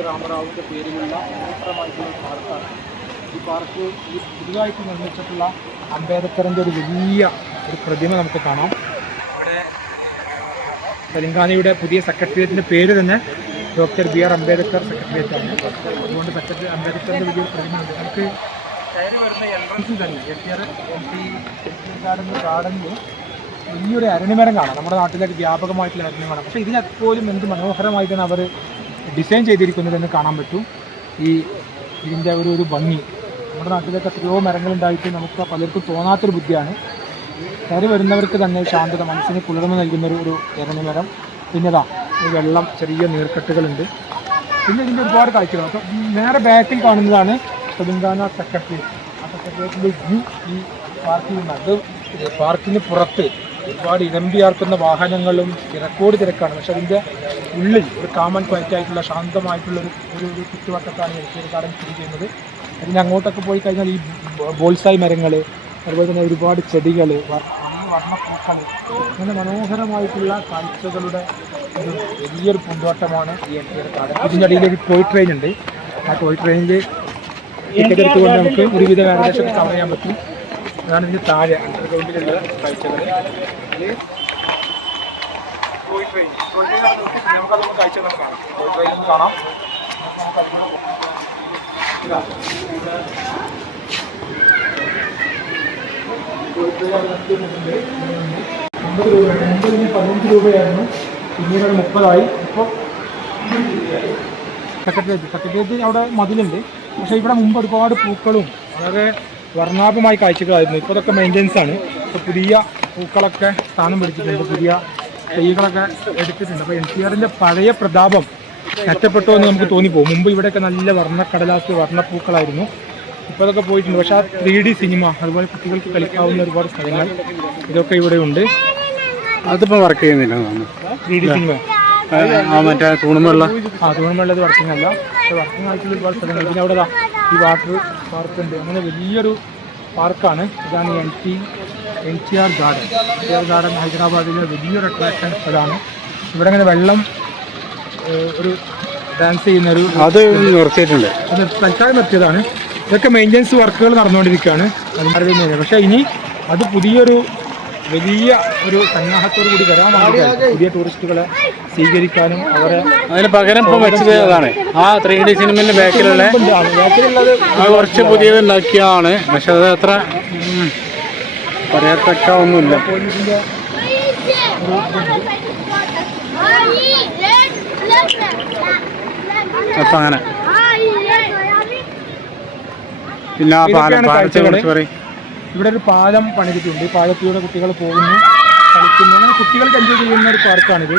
രാമറാവുവിന്റെ പേരിലുള്ള മനോഹരമായിട്ടുള്ള പാർക്കാണ്. ഈ പാർക്ക് ഈ പുതുതായിട്ട് നിർമ്മിച്ചിട്ടുള്ള അംബേദ്കറിന്റെ ഒരു വലിയ ഒരു പ്രതിമ നമുക്ക് കാണാം. ഇവിടെ തെലങ്കാനയുടെ പുതിയ സെക്രട്ടേറിയറ്റിന്റെ പേര് തന്നെ doctor B R Ambedkar secretariat ആണ് അതുകൊണ്ട് സെക്രട്ടറി അംബേദ്കറിന്റെ വലിയൊരു പ്രതിമ ഉണ്ട്. നമുക്ക് കയറി വരുന്ന എൻട്രൻസിൽ തന്നെ M P R M P garden ഗാർഡനിൽ വലിയൊരു അരണിമരം കാണാം. നമ്മുടെ നാട്ടിലേക്ക് വ്യാപകമായിട്ടുള്ള അരണിമരം. പക്ഷേ ഇതിനെപ്പോലും എന്ത് മനോഹരമായിട്ടാണ് അവർ ഡിസൈൻ ചെയ്തിരിക്കുന്നതെന്ന് കാണാൻ പറ്റും. ഈ ഇതിന്റെ ഒരു ഒരു ഭംഗി. നമ്മുടെ നാട്ടിലേക്ക് എത്രയോ മരങ്ങളുണ്ടായിട്ട് നമുക്ക് പലർക്കും തോന്നാത്തൊരു ബുദ്ധിയാണ്. കയറി വരുന്നവർക്ക് തന്നെ ശാന്തത മനസ്സിന് കുളിർമ നൽകുന്ന ഒരു ഒരു മരം. പിന്നെ ഇതാ ഈ വെള്ളം ചെറിയ നീർക്കെട്ടുകളുണ്ട്. പിന്നെ ഇതിന്റെ ഒരുപാട് കാഴ്ചകൾ. അപ്പോൾ നേരെ ബാക്കിൽ കാണുന്നതാണ് തെലുങ്കാന സെക്രട്ടേറിയറ്റ്. ആ സെക്രട്ടേറിയറ്റിന്റെ വ്യൂ ഈ പാർക്കിൽ നിന്നാണ്. അത് പാർക്കിന് പുറത്ത് ഒരുപാട് ഇരമ്പിയാർക്കുന്ന വാഹനങ്ങളും തിരക്കോട് തിരക്കാണ്. പക്ഷെ അതിന്റെ ഉള്ളിൽ ഒരു കാമൺ ക്വയറ്റ് ആയിട്ടുള്ള ശാന്തമായിട്ടുള്ള ഒരു ഒരു ചുറ്റുവട്ടത്താണ് എൽ ഗാർഡൻ സ്ഥിതി ചെയ്യുന്നത്. അതിന് അങ്ങോട്ടൊക്കെ പോയി കഴിഞ്ഞാൽ ഈ ബോൾസായി മരങ്ങൾ അതുപോലെ തന്നെ ഒരുപാട് ചെടികൾ വർണപ്പൂക്കൾ അങ്ങനെ മനോഹരമായിട്ടുള്ള കാഴ്ചകളുടെ ഒരു വലിയൊരു പൂന്തോട്ടമാണ് ഈ ആർ ഗാർഡൻ ഇതിന്റെ ഒരു ടോയ് ട്രെയിൻ ഉണ്ട്. ആ ടോയ് ട്രെയിനിൽ ടിക്കറ്റ് എടുത്തുകൊണ്ട് നമുക്ക് ഒരുവിധം ഏകദേശം കവർ ചെയ്യാൻ പറ്റും. അതാണ് ഇതിന് താഴെ കാഴ്ചകൾ കാണാം ട്രെയിൻ കാണാം. അമ്പത് രൂപ അമ്പതിന് പതിനഞ്ച് രൂപയായിരുന്നു പിന്നീട് അത് മുപ്പതായി ഇപ്പോൾ സെക്രട്ടേറിയറ്റ് സെക്രട്ടേറിയറ്റ് അവിടെ മതിലുണ്ട് പക്ഷേ ഇവിടെ മുമ്പ് ഒരുപാട് പൂക്കളും വളരെ വർണാഭമായ കാഴ്ചകളായിരുന്നു. ഇപ്പോൾ അതൊക്കെ മെയിന്റെനൻസ് ആണ്. ഇപ്പോൾ പുതിയ പൂക്കളൊക്കെ സ്ഥാനം പിടിച്ചിട്ടുണ്ട്. പുതിയ തൈകളൊക്കെ എടുത്തിട്ടുണ്ട്. അപ്പോൾ എൻ സി ആറിന്റെ പഴയ പ്രതാപം നഷ്ടപ്പെട്ടോ എന്ന് നമുക്ക് തോന്നിപ്പോകും. മുമ്പ് ഇവിടെയൊക്കെ നല്ല വർണക്കടലാസ് വർണപ്പൂക്കളായിരുന്നു. ഇപ്പോൾ അതൊക്കെ പോയിട്ടുണ്ട്. പക്ഷേ ആ ത്രീ ഡി സിനിമ അതുപോലെ കുട്ടികൾക്ക് കളിക്കാവുന്ന ഒരുപാട് സ്ഥലങ്ങൾ ഇതൊക്കെ ഇവിടെ ഉണ്ട്. അതിപ്പോൾ വർക്ക് ചെയ്യുന്നില്ല ത്രീ ഡി സിനിമ. മറ്റേ തൂണുമെള്ള ആ തൂണുമെള്ളത് വർക്കിംഗ് അല്ല. പക്ഷേ വർക്കിംഗ് ആയിട്ടുള്ള ഒരുപാട് സ്ഥലങ്ങൾ. പിന്നെ അവിടെ ഈ വാട്ടർ പാർക്ക് ഉണ്ട് അങ്ങനെ വലിയൊരു പാർക്കാണ്. ഇതാണ് N T N T R garden. N T R garden ഹൈദരാബാദിലെ വലിയൊരു അട്രാക്ഷൻ അതാണ് ഇവിടെ അങ്ങനെ വെള്ളം ഒരു ഡാൻസ് ചെയ്യുന്ന ഒരു അത് നിർത്തിയിട്ടുണ്ട്. അത് തൽക്കാലം നിർത്തിയതാണ്. ഇതൊക്കെ മെയിന്റെനൻസ് വർക്കുകൾ നടന്നുകൊണ്ടിരിക്കുകയാണ്. പക്ഷേ ഇനി അത് പുതിയൊരു വലിയ ഒരു സന്നാഹത്തോടു കൂടി വരാൻ പുതിയ ടൂറിസ്റ്റുകളെ സ്വീകരിക്കാനും അവരെ അതിന് പകരം ഇപ്പൊ വെച്ചത് അതാണ് ആ ത്രീ ഡി സിനിമയുടെ ബാക്കിലുള്ള അത് കുറച്ച് പുതിയത് ഉണ്ടാക്കിയതാണ് പക്ഷെ അത് അത്ര പറയത്തക്ക ഒന്നുമില്ല അപ്പൊ അങ്ങനെ പിന്നെ ആ പാലം പാലത്തെ കുറിച്ച് പറയും. ഇവിടെ ഒരു പാലം പണിതിട്ടുണ്ട്. ഈ പാലത്തിലൂടെ കുട്ടികൾ പോകുന്നു കളിക്കുന്നു. അങ്ങനെ കുട്ടികൾക്ക് എൻജോയ് ചെയ്യുന്ന? ഒരു പാർക്കാണിത്.